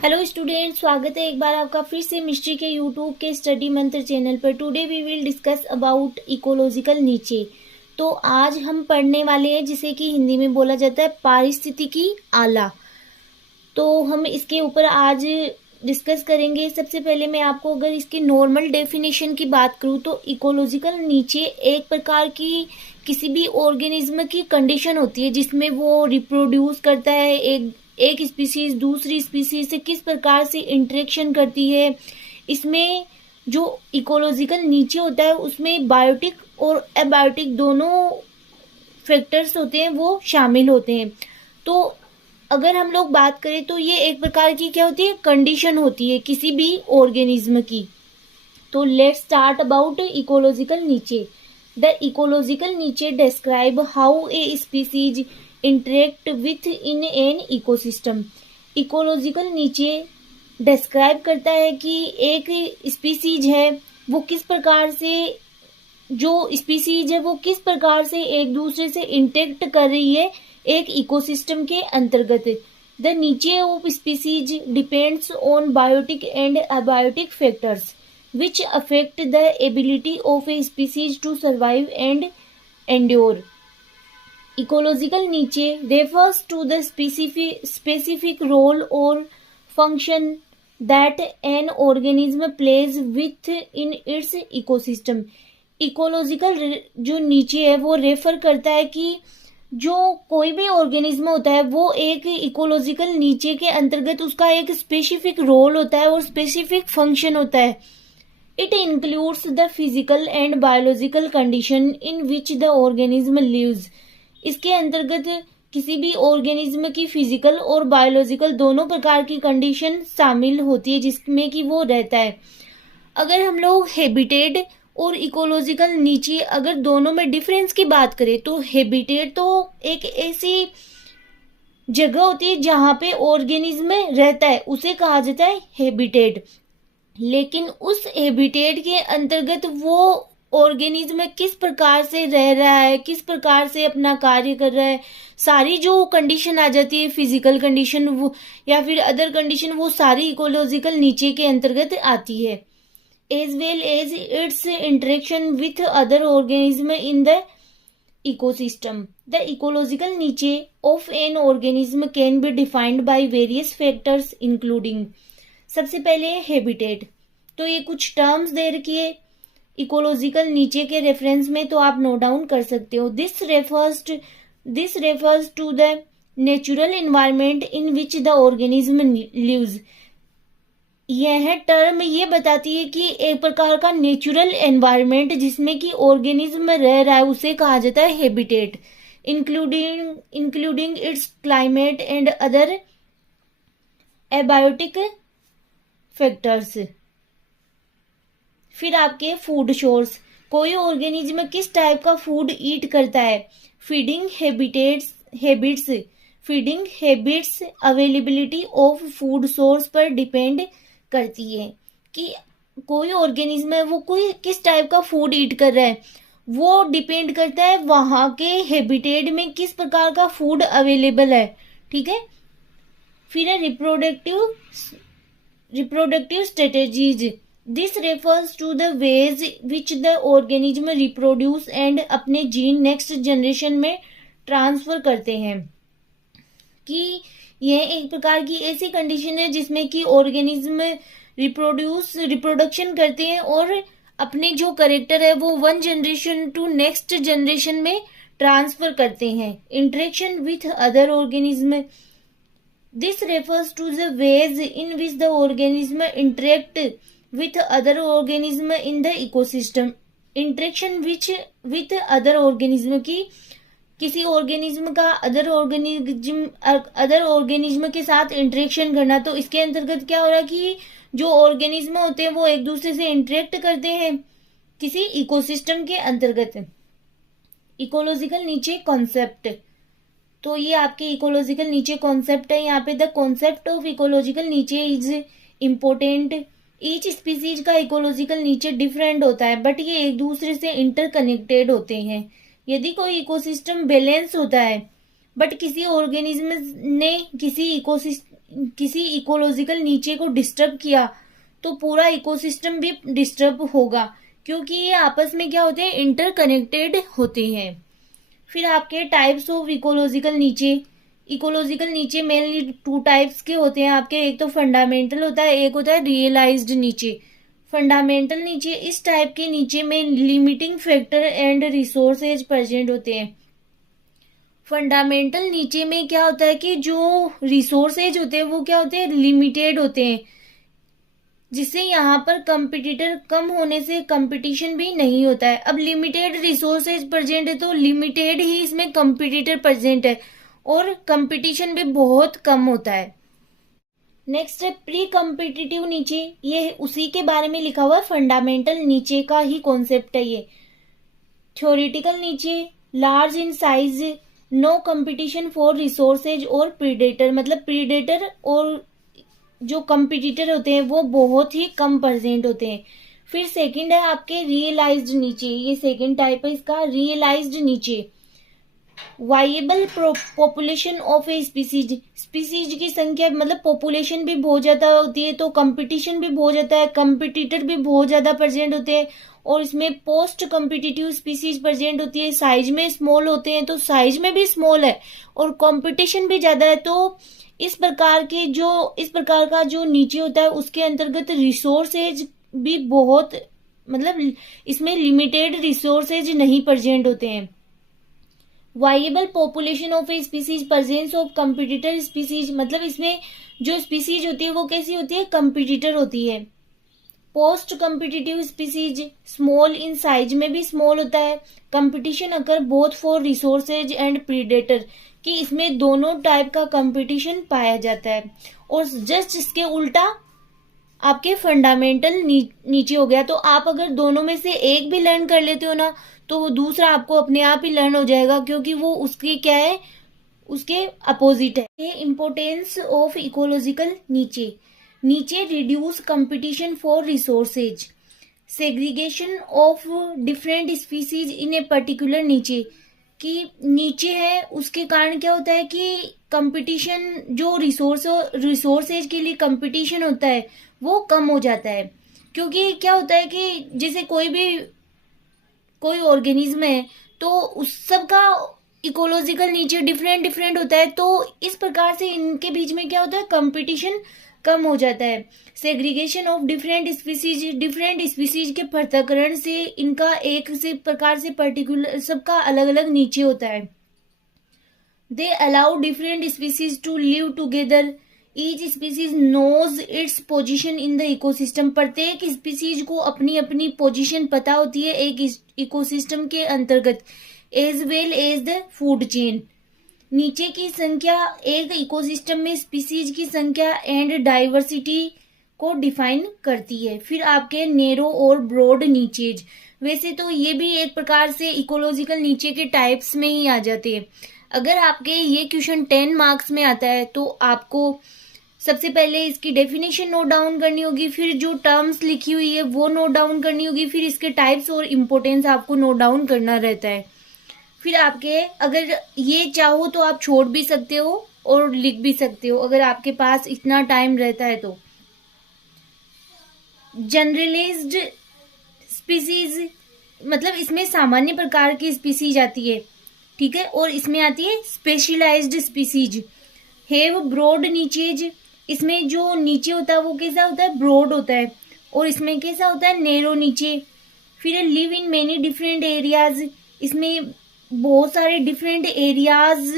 Hello student, स्वागत है एक बार आपका फिर से मिस्ट्री के यूट्यूब के स्टडी मंत्र चैनल पर। Today we will discuss about ecological niche. तो आज हम पढ़ने वाले हैं जिसे कि हिंदी में बोला जाता है पारिस्थितिकी आला। तो हम इसके ऊपर आज डिस्कस करेंगे। सबसे पहले मैं आपको अगर इसकी नॉर्मल डेफिनेशन की बात करूँ तो इकोलॉजिकल नीचे एक प्रकार की किसी भी ऑर्गेनिज्म की कंडीशन होती है जिसमें वो रिप्रोड्यूस करता है, एक स्पीसीज दूसरी स्पीसीज से किस प्रकार से इंटरेक्शन करती है। इसमें जो इकोलॉजिकल नीचे होता है उसमें बायोटिक और एबायोटिक दोनों फैक्टर्स होते हैं, वो शामिल होते हैं। तो अगर हम लोग बात करें तो ये एक प्रकार की क्या होती है, कंडीशन होती है किसी भी ऑर्गेनिज्म की। तो लेट्स स्टार्ट अबाउट इकोलॉजिकल नीचे। द इकोलॉजिकल नीचे describe how a species interact with in an ecosystem. Ecological नीचे डिस्क्राइब करता है कि एक स्पीसीज है वो किस प्रकार से किस प्रकार से एक दूसरे से इंटरेक्ट कर रही है एक इकोसिस्टम के अंतर्गत। The niche of species depends on biotic and abiotic factors which affect the ability of a species to survive and endure. Ecological niche refers to the specific role or function that an organism plays within its ecosystem. Ecological जो नीचे है वो refer करता है कि जो कोई भी ऑर्गेनिज्म होता है वो एक इकोलॉजिकल नीचे के अंतर्गत उसका एक स्पेसिफिक रोल होता है और स्पेसिफिक फंक्शन होता है। It includes the physical and biological condition in which the organism lives. इसके अंतर्गत किसी भी ऑर्गेनिज्म की फिजिकल और बायोलॉजिकल दोनों प्रकार की कंडीशन शामिल होती है जिसमें कि वो रहता है। अगर हम लोग हैबिटेट और इकोलॉजिकल नीचे अगर दोनों में डिफरेंस की बात करें तो हैबिटेट तो एक ऐसी जगह होती है जहाँ पे ऑर्गेनिज्म रहता है, उसे कहा जाता है हैबिटेट। लेकिन उस हैबिटेट के अंतर्गत वो ऑर्गेनिज्म किस प्रकार से रह रहा है, किस प्रकार से अपना कार्य कर रहा है, सारी जो कंडीशन आ जाती है, फिजिकल कंडीशन वो या फिर अदर कंडीशन, वो सारी इकोलॉजिकल नीचे के अंतर्गत आती है। As well as its interaction with other organism in the ecosystem. The ecological niche of an organism can be defined by various factors including. सबसे पहले हैबिटेट, तो ये कुछ टर्म्स दे रखी है इकोलॉजिकल नीचे के रेफरेंस में, तो आप नोट डाउन कर सकते हो। This refers to the natural environment in which the organism lives. यह टर्म ये बताती है कि एक प्रकार का नेचुरल एनवायरनमेंट जिसमें कि ऑर्गेनिज्म रह रहा है उसे कहा जाता है habitat, including it's climate and other abiotic factors. फिर आपके फूड सोर्स, कोई ऑर्गेनिज्म किस टाइप का फूड ईट करता है। Feeding habits availability of food source पर डिपेंड करती है कि कोई ऑर्गेनिज्म है वो कोई किस टाइप का फूड ईट कर रहा है, वो डिपेंड करता है वहां के हैबिटेट में किस प्रकार का फूड अवेलेबल है। ठीक है। फिर है reproductive strategies. This refers to the ways which the organism reproduce and अपने जीन नेक्स्ट जनरेशन में ट्रांसफर करते हैं। कि यह एक प्रकार की ऐसी कंडीशन है जिसमें कि ऑर्गेनिज्म रिप्रोडक्शन करते हैं और अपने जो करेक्टर है वो one generation to next generation में ट्रांसफर करते हैं। Interaction with other organism, this refers to the ways in which the organism interact with other organism in the ecosystem. Interaction with other organism की किसी organism का other organism के साथ interaction करना। तो इसके अंतर्गत क्या हो रहा है कि जो ऑर्गेनिज्म होते हैं वो एक दूसरे से इंटरेक्ट करते हैं किसी इकोसिस्टम के अंतर्गत। इकोलॉजिकल नीचे कॉन्सेप्ट, तो ये आपके इकोलॉजिकल नीचे कॉन्सेप्ट है। यहाँ पे द कॉन्सेप्ट ऑफ इकोलॉजिकल नीचे इज इम्पोर्टेंट। ईच स्पीसीज का इकोलॉजिकल नीचे डिफरेंट होता है बट ये एक दूसरे से इंटरकनेक्टेड होते हैं। यदि कोई इकोसिस्टम बैलेंस होता है बट किसी ऑर्गेनिज्म ने किसी किसी इकोलॉजिकल नीचे को डिस्टर्ब किया तो पूरा इकोसिस्टम भी डिस्टर्ब होगा, क्योंकि ये आपस में क्या होते हैं, इंटरकनेक्टेड होते हैं। फिर आपके टाइप्स ऑफ इकोलॉजिकल नीचे। इकोलॉजिकल नीचे मेनली 2 टाइप्स के होते हैं आपके, एक तो फंडामेंटल होता है, एक होता है रियलाइज्ड नीचे। फंडामेंटल नीचे, इस टाइप के नीचे में limiting factor and resources present होते हैं। फंडामेंटल नीचे में क्या होता है कि जो रिसोर्सेज होते हैं वो क्या होते हैं, लिमिटेड होते हैं, जिससे यहाँ पर कंपटीटर कम होने से कंपटीशन भी नहीं होता है। अब लिमिटेड रिसोर्सेज प्रेजेंट है तो लिमिटेड ही इसमें कंपटीटर प्रेजेंट है और कंपटीशन भी बहुत कम होता है। नेक्स्ट है प्री कॉम्पिटिटिव नीचे, ये उसी के बारे में लिखा हुआ है, फंडामेंटल नीचे का ही कॉन्सेप्ट है ये। Theoretical niche, large in size, no competition for resources और प्रीडेटर, मतलब प्रीडेटर और जो कंपटीटर होते हैं वो बहुत ही कम प्रेजेंट होते हैं। फिर सेकंड है आपके रियलाइज्ड नीचे, ये सेकंड टाइप है इसका, realized niche. Viable population of a species, species की संख्या मतलब पॉपुलेशन भी बहुत ज्यादा होती है तो कंपटीशन भी बहुत ज्यादा है, कंपटीटर भी बहुत ज्यादा प्रेजेंट होते हैं, और इसमें पोस्ट कॉम्पिटिटिव स्पीसीज प्रेजेंट होती है। साइज में स्मॉल होते हैं तो साइज में भी स्मॉल है और कंपटीशन भी ज्यादा है। तो इस प्रकार का जो नीचे होता है उसके अंतर्गत रिसोर्सेज भी बहुत, मतलब इसमें लिमिटेड रिसोर्सेज नहीं प्रेजेंट होते हैं। Viable population of a species, presence of competitor species, मतलब इसमें जो स्पीसीज होती है वो कैसी होती है, कंपटीटर होती है। Post competitive species, small in size में भी स्मॉल होता है, competition occur both for resources and predator, कि इसमें दोनों टाइप का कंपटीशन पाया जाता है। और जस्ट इसके उल्टा आपके फंडामेंटल नीचे हो गया। तो आप अगर दोनों में से एक भी लर्न कर लेते हो ना तो वो दूसरा आपको अपने आप ही लर्न हो जाएगा, क्योंकि वो उसके क्या है, उसके अपोजिट है। इम्पोर्टेंस ऑफ इकोलॉजिकल नीचे, नीचे reduce competition for resources, segregation of different species in a particular नीचे, कि नीचे है उसके कारण क्या होता है कि कंपटीशन, जो रिसोर्सेज के लिए कंपटीशन होता है वो कम हो जाता है। क्योंकि क्या होता है कि जैसे कोई ऑर्गेनिज्म है तो उस सब का इकोलॉजिकल नीचे डिफरेंट डिफरेंट होता है, तो इस प्रकार से इनके बीच में क्या होता है, कंपटीशन कम हो जाता है। सेग्रीगेशन ऑफ डिफरेंट स्पीसीज के पृथक्करण से इनका एक से प्रकार से पर्टिकुलर सबका अलग अलग नीचे होता है। They allow different species to live together, each species knows its position in the ecosystem, प्रत्येक स्पीसीज को अपनी अपनी पोजीशन पता होती है एक इकोसिस्टम के अंतर्गत, as well as the food chain. Niche की संख्या एक इकोसिस्टम में स्पीसीज की संख्या एंड डाइवर्सिटी को डिफाइन करती है। फिर आपके नैरो और ब्रॉड नीचेज, वैसे तो ये भी एक प्रकार से इकोलॉजिकल नीचे के टाइप्स में ही आ जाते हैं। अगर आपके ये क्वेश्चन 10 मार्क्स में आता है तो आपको सबसे पहले इसकी डेफिनेशन नोट डाउन करनी होगी, फिर जो टर्म्स लिखी हुई है वो नोट डाउन करनी होगी, फिर इसके टाइप्स और इम्पोर्टेंस आपको नोट डाउन करना रहता है। फिर आपके अगर ये चाहो तो आप छोड़ भी सकते हो और लिख भी सकते हो, अगर आपके पास इतना टाइम रहता है तो। जनरलाइज्ड स्पीसीज, मतलब इसमें सामान्य प्रकार की स्पीसीज आती है, ठीक है, और इसमें आती है specialized species. Have broad niches, इसमें जो नीचे होता है वो कैसा होता है, ब्रॉड होता है, और इसमें कैसा होता है, नैरो नीचे। फिर live in many different areas, इसमें बहुत सारे डिफरेंट एरियाज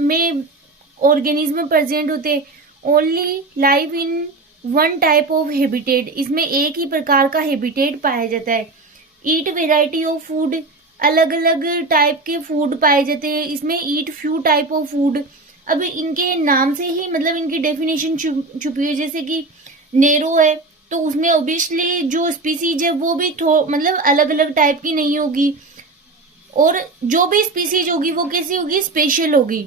में ऑर्गेनिज्म प्रेजेंट होते हैं। Only live in one type of habitat, इसमें एक ही प्रकार का हैबिटेट पाया जाता है। ईट वेराइटी ऑफ फूड, अलग अलग टाइप के फूड पाए जाते हैं इसमें। ईट फ्यू टाइप ऑफ फूड, अब इनके नाम से ही मतलब इनकी डेफिनेशन छुपी है। जैसे कि नैरो है तो उसमें ऑब्वियसली जो स्पीसीज है वो भी मतलब अलग अलग टाइप की नहीं होगी, और जो भी स्पीसीज होगी वो कैसी होगी, स्पेशल होगी।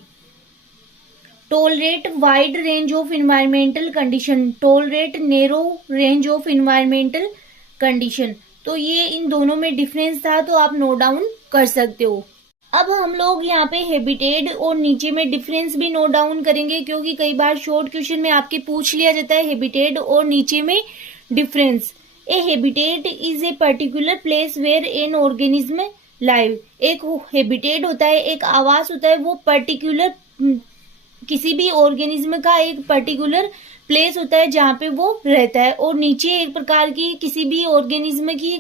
Tolerate wide range of environmental condition, tolerate narrow range of environmental condition. तो ये इन दोनों में डिफरेंस था, तो आप नोट डाउन कर सकते हो। अब हम लोग यहाँ पे हैबिटेट और नीचे में डिफरेंस भी नोट डाउन करेंगे, क्योंकि कई बार शॉर्ट क्वेश्चन में आपके पूछ लिया जाता है हैबिटेट और नीचे में difference. A habitat is a particular place where an organism live. एक हैबिटेट होता है, एक आवास होता है, वो पर्टिकुलर किसी भी ऑर्गेनिज्म का एक पर्टिकुलर प्लेस होता है जहाँ पे वो रहता है। और नीचे एक प्रकार की किसी भी ऑर्गेनिज्म की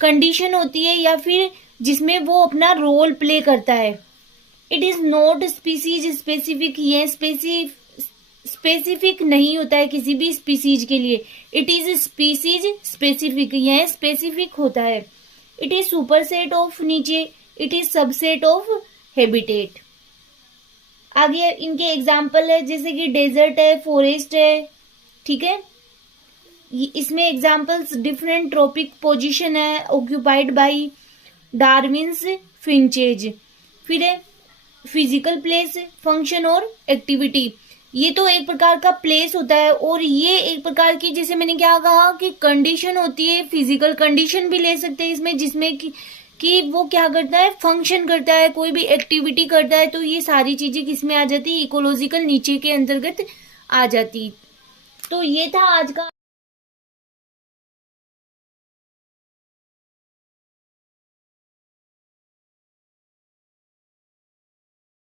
कंडीशन होती है या फिर जिसमें वो अपना रोल प्ले करता है। It is not species specific, ये स्पेसिफिक नहीं होता है किसी भी स्पीसीज के लिए। इट इज स्पीसीज स्पेसिफिक, यह स्पेसिफिक होता है। इट इज सुपरसेट ऑफ नीचे, it is subset of habitat. आगे इनके एग्जाम्पल है, जैसे कि डेजर्ट है, फॉरेस्ट है, ठीक है। इसमें एग्जाम्पल्स डिफरेंट ट्रॉपिक पोजीशन है, ऑक्यूपाइड बाय डार्विन्स फिंचेज। फिर है फिजिकल प्लेस, फंक्शन और एक्टिविटी। ये तो एक प्रकार का प्लेस होता है और ये एक प्रकार की, जैसे मैंने क्या कहा कि कंडीशन होती है, फिजिकल कंडीशन भी ले सकते हैं इसमें, जिसमें कि वो क्या करता है, फंक्शन करता है, कोई भी एक्टिविटी करता है। तो ये सारी चीजें किसमें आ जाती है, इकोलॉजिकल नीचे के अंतर्गत आ जाती। तो ये था आज का